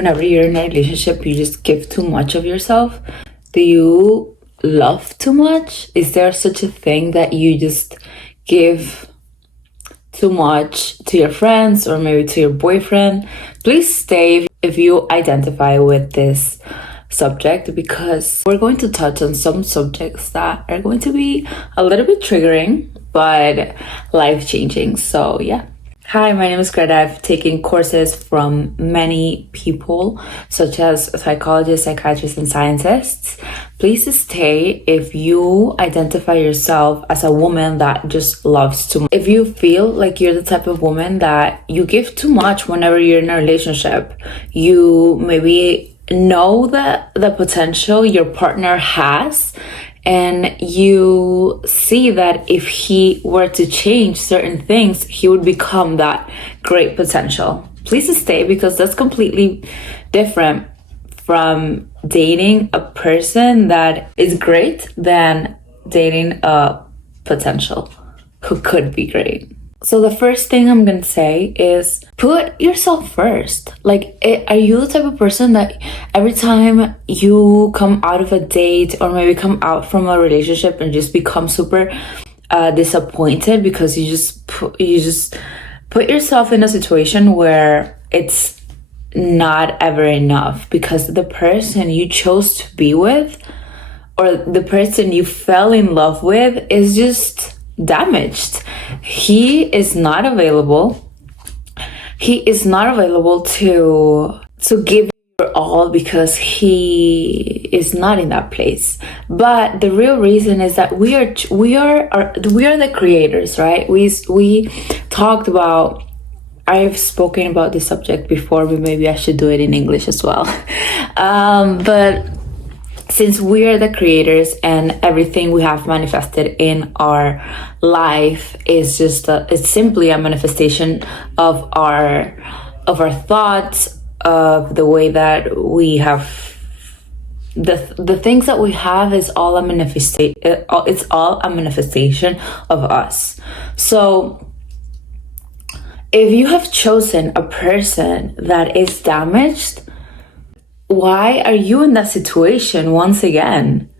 Whenever you're in a relationship, you just give too much of yourself. Do you love too much? Is there such a thing that you just give too much to your friends or maybe to your boyfriend? Please stay if you identify with this subject, because we're going to touch on some subjects that are going to be a little bit triggering but life-changing. So yeah. Hi, my name is Greta. I've taken courses from many people, such as psychologists, psychiatrists, and scientists. Please stay if you identify yourself as a woman that just loves too much. If you feel like you're the type of woman that you give too much whenever you're in a relationship, you maybe know the potential your partner has, and you see that if he were to change certain things, he would become that great potential. Please stay, because that's completely different from dating a person that is great than dating a potential who could be great. So the first thing I'm gonna say is put yourself first. Like, are you the type of person that every time you come out of a date or maybe come out from a relationship and just become super disappointed because you just put yourself in a situation where it's not ever enough because the person you chose to be with or the person you fell in love with is just damaged. He is not available. He is not available to give you your all because he is not in that place. But the real reason is that we are the creators, right? We talked about. I've spoken about this subject before, but maybe I should do it in English as well. But since we are the creators and everything we have manifested in our life is it's simply a manifestation of our thoughts, of the way that we have the things that we have is all a manifestation. It's all a manifestation of us. So if you have chosen a person that is damaged, why are you in that situation once again?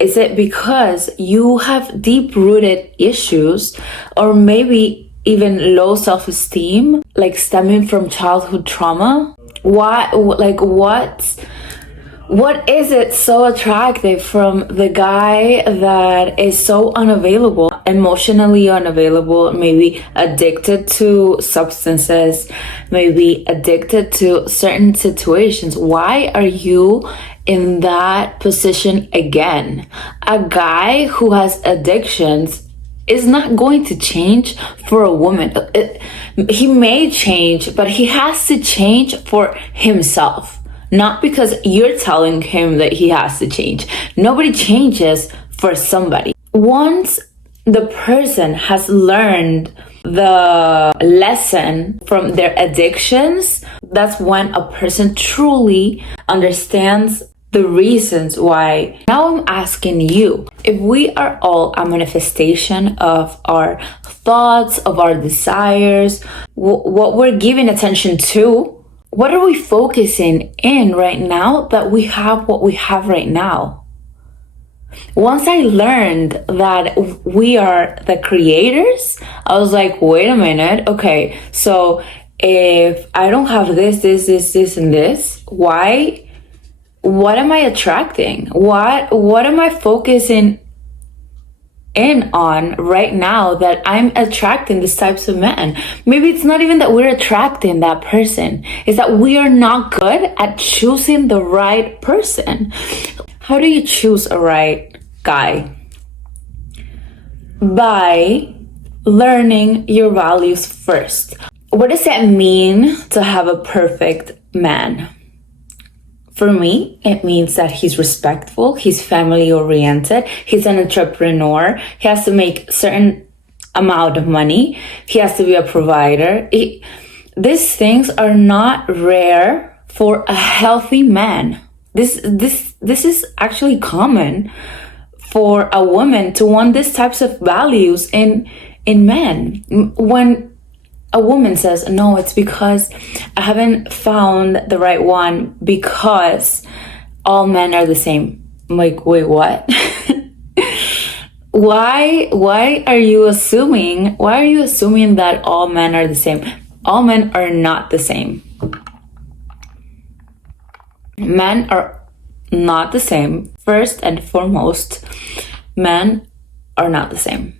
Is it because you have deep-rooted issues or maybe even low self-esteem, like stemming from childhood trauma? What is it so attractive from the guy that is so unavailable, emotionally unavailable, maybe addicted to substances, maybe addicted to certain situations? Why are you in that position again? A guy who has addictions is not going to change for a woman. He may change, but he has to change for himself. Not because you're telling him that he has to change. Nobody changes for somebody. Once the person has learned the lesson from their addictions, that's when a person truly understands the reasons why. Now I'm asking you, if we are all a manifestation of our thoughts, of our desires, what we're giving attention to, what are we focusing in right now that we have what we have right now? Once I learned that we are the creators, I was like, wait a minute. Okay, so if I don't have this, and this, why? What am I attracting? What am I focusing in on right now that I'm attracting these types of men? Maybe it's not even that we're attracting that person. It's that we are not good at choosing the right person. How do you choose a right guy? By learning your values first. What does that mean to have a perfect man? For me, it means that he's respectful, he's family oriented, he's an entrepreneur, he has to make certain amount of money, he has to be a provider. These things are not rare for a healthy man. This is actually common for a woman to want these types of values in men. When a woman says, no, it's because I haven't found the right one because all men are the same. I'm like, wait, what? Why are you assuming that all men are the same? All men are not the same. Men are not the same. First and foremost, men are not the same.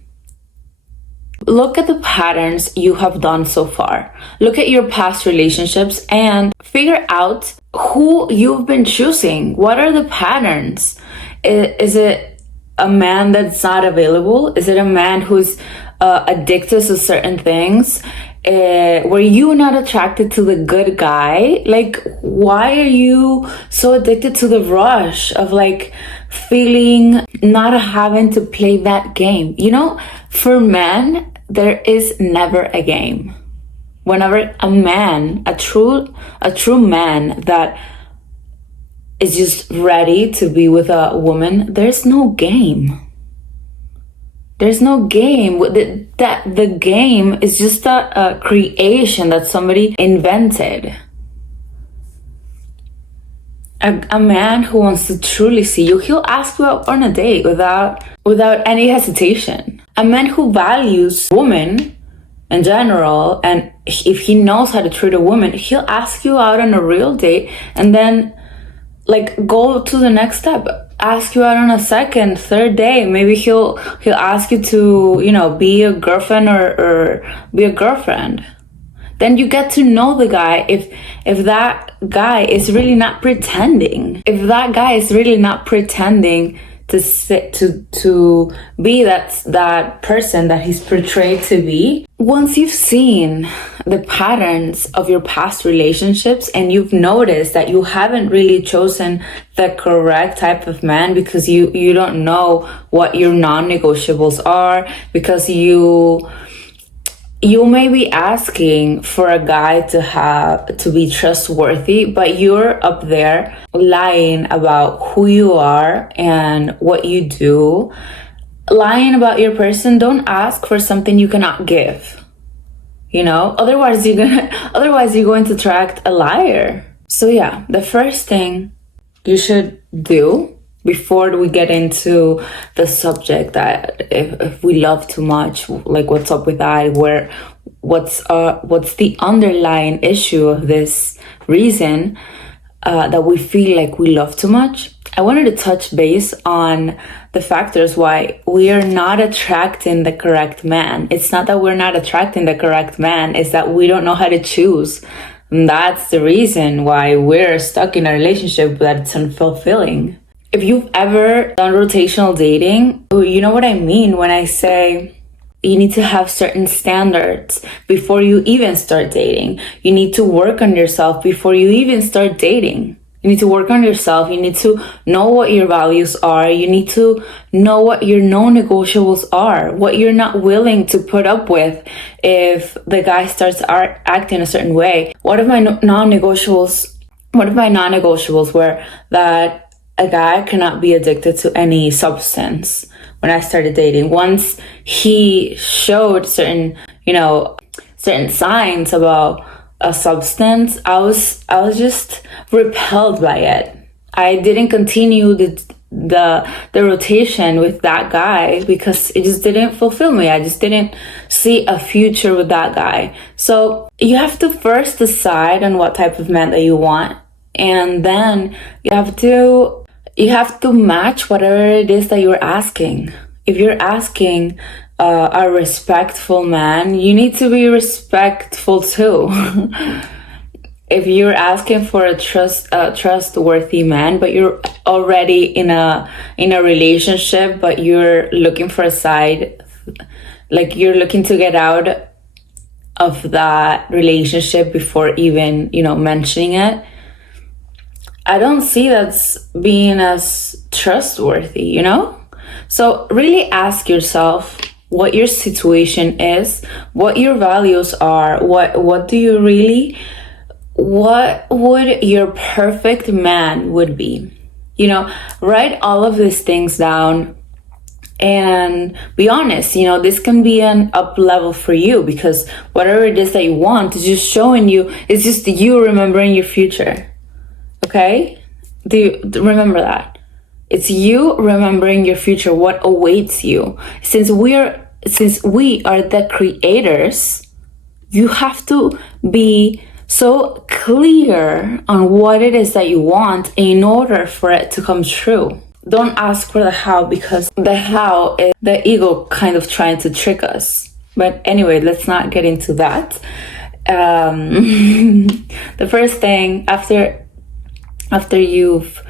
Look at the patterns you have done so far. Look at your past relationships and figure out who you've been choosing. What are the patterns? Is it a man that's not available? Is it a man who's addicted to certain things? Were you not attracted to the good guy? Like, why are you so addicted to the rush of like feeling not having to play that game? You know, for men, there is never a game. Whenever a man, a true man that is just ready to be with a woman, there's no game. There's no game. The game is just a creation that somebody invented. A man who wants to truly see you, he'll ask you out on a date without any hesitation. A man who values women in general, and if he knows how to treat a woman, he'll ask you out on a real date and then like go to the next step. Ask you out on a second, third day. Maybe he'll ask you to, you know, be a girlfriend or be a girlfriend. Then you get to know the guy if that guy is really not pretending. If that guy is really not pretending to be that person that he's portrayed to be. Once you've seen the patterns of your past relationships and you've noticed that you haven't really chosen the correct type of man because you don't know what your non-negotiables are, because you may be asking for a guy to be trustworthy, but you're up there lying about who you are and what you do, lying about your person. Don't ask for something you cannot give. You know, otherwise you're going to attract a liar. So yeah, the first thing you should do before we get into the subject that if we love too much, like what's up with that, what's the underlying issue of this reason that we feel like we love too much, I wanted to touch base on the factors why we are not attracting the correct man. It's not that we're not attracting the correct man, it's that we don't know how to choose. And that's the reason why we're stuck in a relationship that's unfulfilling. If you've ever done rotational dating, you know what I mean when I say you need to have certain standards before you even start dating. You need to work on yourself before you even start dating. You need to work on yourself. You need to know what your values are. You need to know what your non-negotiables are, what you're not willing to put up with if the guy starts acting a certain way. One of my non-negotiables were that a guy cannot be addicted to any substance. When I started dating, once he showed certain signs about a substance, I was just repelled by it. I didn't continue the rotation with that guy because it just didn't fulfill me. I just didn't see a future with that guy. So you have to first decide on what type of man that you want, and then you have to match whatever it is that you're asking. If you're asking a respectful man, you need to be respectful too. If you're asking for a trustworthy man, but you're already in a relationship, but you're looking for a side, like you're looking to get out of that relationship before even, mentioning it, I don't see that's being as trustworthy, So really ask yourself what your situation is, what your values are, what would your perfect man would be. Write all of these things down and be honest. This can be an up level for you, because whatever it is that you want is just showing you, it's just you remembering your future. Okay? Do you remember that? It's you remembering your future, what awaits you. Since we are the creators, you have to be so clear on what it is that you want in order for it to come true. Don't ask for the how, because the how is the ego kind of trying to trick us. But anyway, let's not get into that. The first thing after you've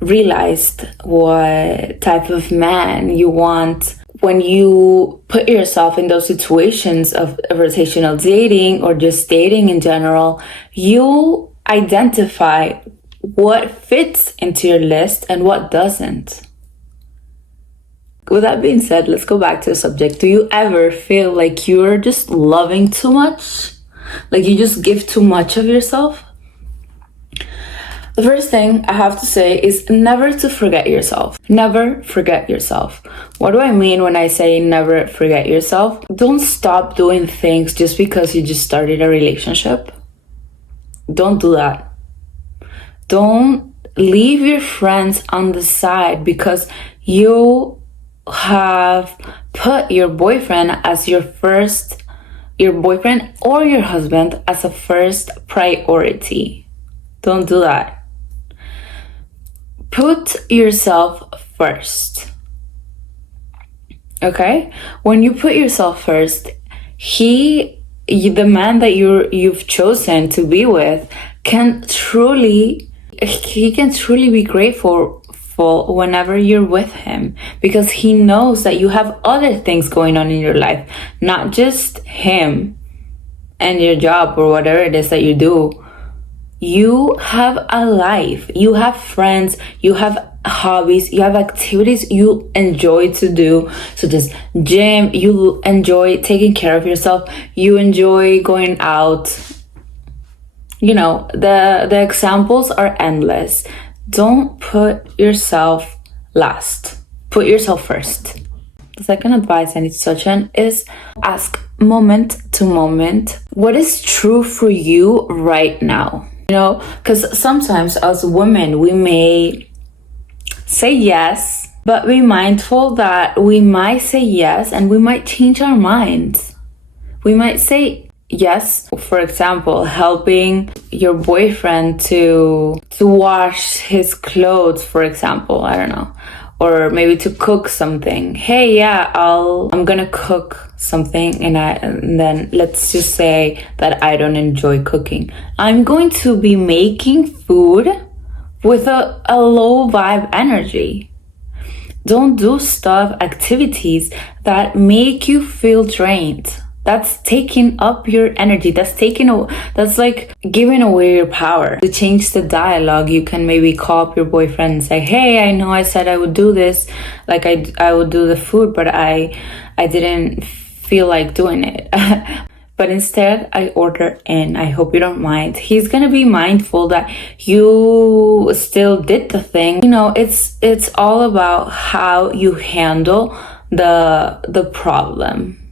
realized what type of man you want, when you put yourself in those situations of rotational dating or just dating in general, you identify what fits into your list and what doesn't. With that being said, let's go back to the subject. Do you ever feel like you're just loving too much? Like you just give too much of yourself? The first thing I have to say is never to forget yourself. Never forget yourself. What do I mean when I say never forget yourself? Don't stop doing things just because you just started a relationship. Don't do that. Don't leave your friends on the side because you have put your boyfriend or your husband as a first priority. Don't do that. Put yourself first. Okay? When you put yourself first, the man that you've chosen to be with can truly be grateful whenever you're with him, because he knows that you have other things going on in your life, not just him and your job or whatever it is that you do. You have a life, you have friends, you have hobbies, you have activities you enjoy to do, such as gym, you enjoy taking care of yourself, you enjoy going out. The examples are endless. Don't put yourself last. Put yourself first. The second advice I need to touch on is ask moment to moment, what is true for you right now? Because sometimes as women, we may say yes, but be mindful that we might say yes and we might change our minds. We might say yes, for example, helping your boyfriend to wash his clothes, for example, I don't know. Or maybe to cook something. Hey, yeah, I'm gonna cook something, and then let's just say that I don't enjoy cooking. I'm going to be making food with a low vibe energy. Don't do activities that make you feel drained. That's taking up your energy. That's like giving away your power. To change the dialogue, you can maybe call up your boyfriend and say, hey, I know I said I would do this, like I would do the food, but I didn't feel like doing it. But instead, I order in. I hope you don't mind. He's gonna be mindful that you still did the thing. It's all about how you handle the problem.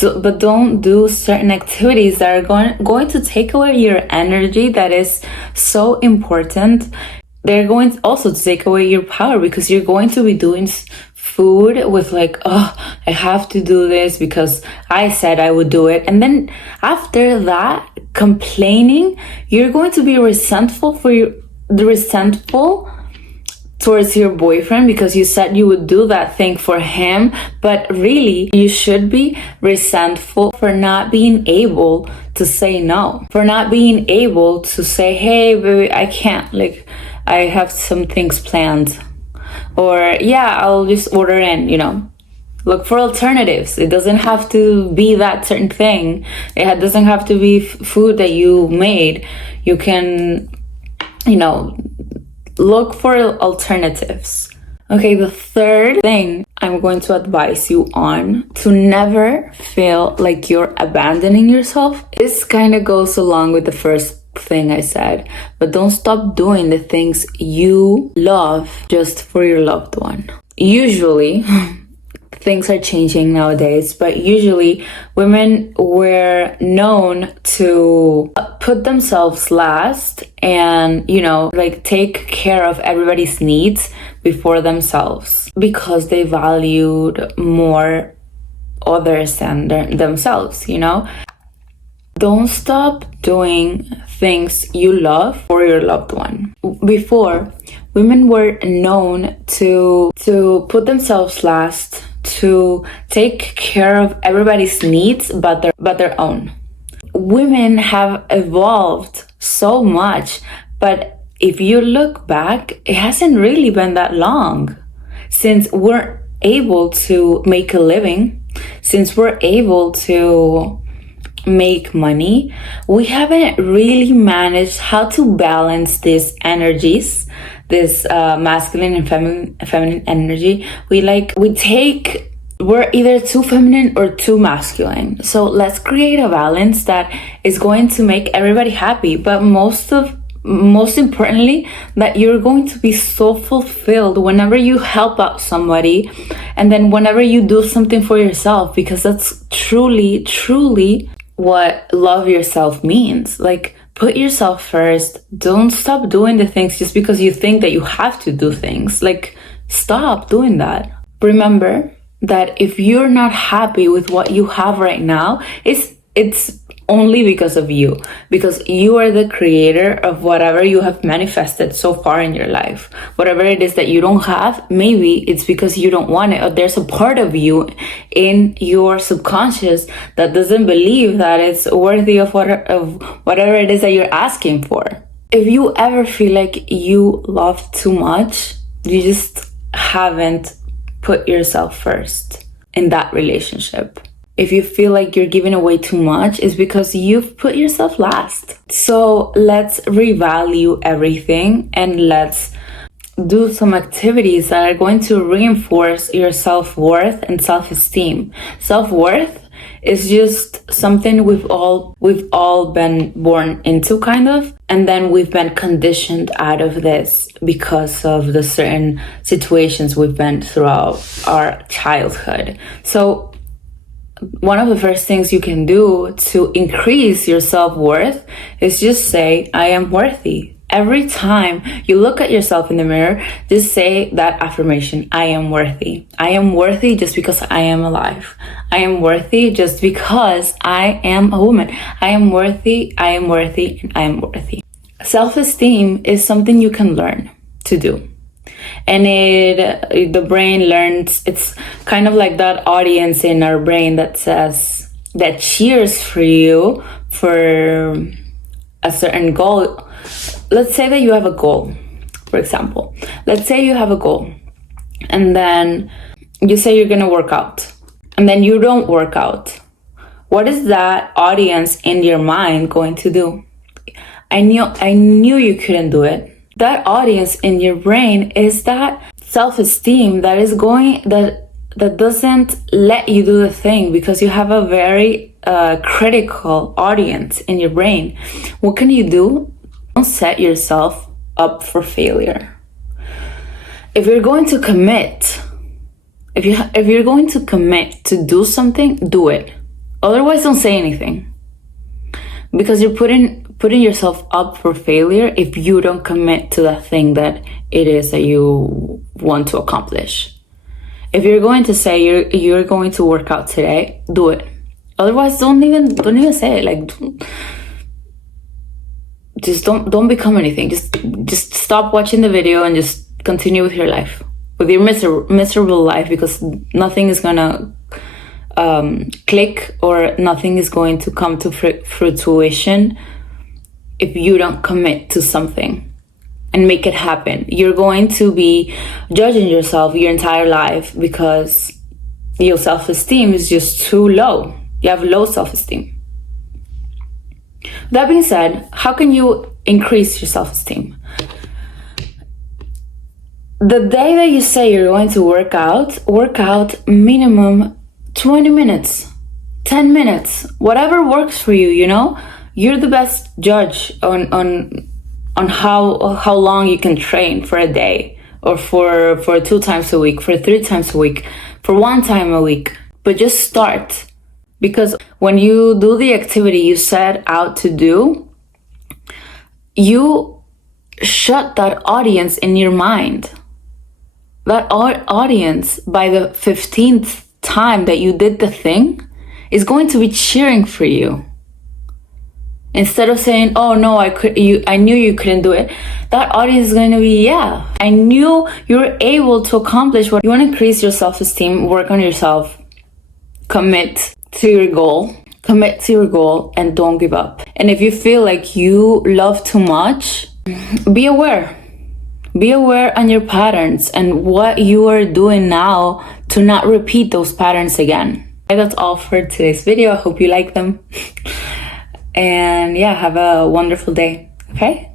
But don't do certain activities that are going to take away your energy that is so important. They're going also to take away your power, because you're going to be doing food with like, oh, I have to do this because I said I would do it. And then after that, complaining, you're going to be resentful towards your boyfriend because you said you would do that thing for him, but really you should be resentful for not being able to say no, for not being able to say, hey baby, I can't, like I have some things planned, or yeah, I'll just order in. Look for alternatives. It doesn't have to be that certain thing. It doesn't have to be food that you made. You can look for alternatives. Okay, the third thing I'm going to advise you on, to never feel like you're abandoning yourself. This kind of goes along with the first thing I said, but don't stop doing the things you love just for your loved one. Usually, things are changing nowadays, but usually women were known to put themselves last and, like take care of everybody's needs before themselves because they valued more others than themselves, Don't stop doing things you love for your loved one. Before, women were known to put themselves last, to take care of everybody's needs but their own. Women have evolved so much, but if you look back, it hasn't really been that long since we're able to make a living, since we're able to make money. We haven't really managed how to balance these energies, this masculine and feminine energy. We're either too feminine or too masculine. So let's create a balance that is going to make everybody happy, but most importantly, that you're going to be so fulfilled whenever you help out somebody, and then whenever you do something for yourself, because that's truly what love yourself means. Like, put yourself first. Don't stop doing the things just because you think that you have to do things. Like, stop doing that. Remember that if you're not happy with what you have right now, it's only because of you, because you are the creator of whatever you have manifested so far in your life. Whatever it is that you don't have, maybe it's because you don't want it, or there's a part of you in your subconscious that doesn't believe that it's worthy of whatever it is that you're asking for. If you ever feel like you love too much, you just haven't put yourself first in that relationship. If you feel like you're giving away too much, it's because you've put yourself last. So let's revalue everything and let's do some activities that are going to reinforce your self-worth and self-esteem. Self-worth is just something we've all been born into, kind of, and then we've been conditioned out of this because of the certain situations we've been throughout our childhood. So one of the first things you can do to increase your self-worth is just say, I am worthy. Every time you look at yourself in the mirror, just say that affirmation, I am worthy. I am worthy just because I am alive. I am worthy just because I am a woman. I am worthy, I am worthy, and I am worthy. Self-esteem is something you can learn to do. And the brain learns, it's kind of like that audience in our brain that cheers for you for a certain goal. Let's say that you have a goal, for example. Let's say you have a goal, and then you say you're gonna work out, and then you don't work out. What is that audience in your mind going to do? I knew you couldn't do it. That audience in your brain is that self-esteem that doesn't let you do the thing, because you have a very critical audience in your brain. What can you do? Don't set yourself up for failure. If you're going to commit, if you're going to commit to do something, do it. Otherwise, don't say anything, because you're putting yourself up for failure if you don't commit to that thing that it is that you want to accomplish. If you're going to say you're going to work out today, do it. Otherwise, don't even say it. Like, just don't become anything. Just stop watching the video and just continue with your life, with your miserable life, because nothing is gonna click, or nothing is going to come to fruition if you don't commit to something and make it happen. You're going to be judging yourself your entire life because your self-esteem is just too low. You have low self-esteem. That being said, how can you increase your self-esteem? The day that you say you're going to work out minimum 20 minutes, 10 minutes, whatever works for you, You're the best judge on how long you can train for a day, or for 2 times a week, for 3 times a week. for one time a week, but just start. Because when you do the activity you set out to do, you shut that audience in your mind. That audience, by the 15th time that you did the thing, is going to be cheering for you. Instead of saying, oh no, I knew you couldn't do it, that audience is going to be, yeah, I knew you were able to accomplish what you want to. Increase your self-esteem, work on yourself, commit to your goal, and don't give up. And if you feel like you love too much, be aware. Be aware on your patterns and what you are doing now to not repeat those patterns again. That's all for today's video. I hope you like them. And yeah, have a wonderful day. Okay?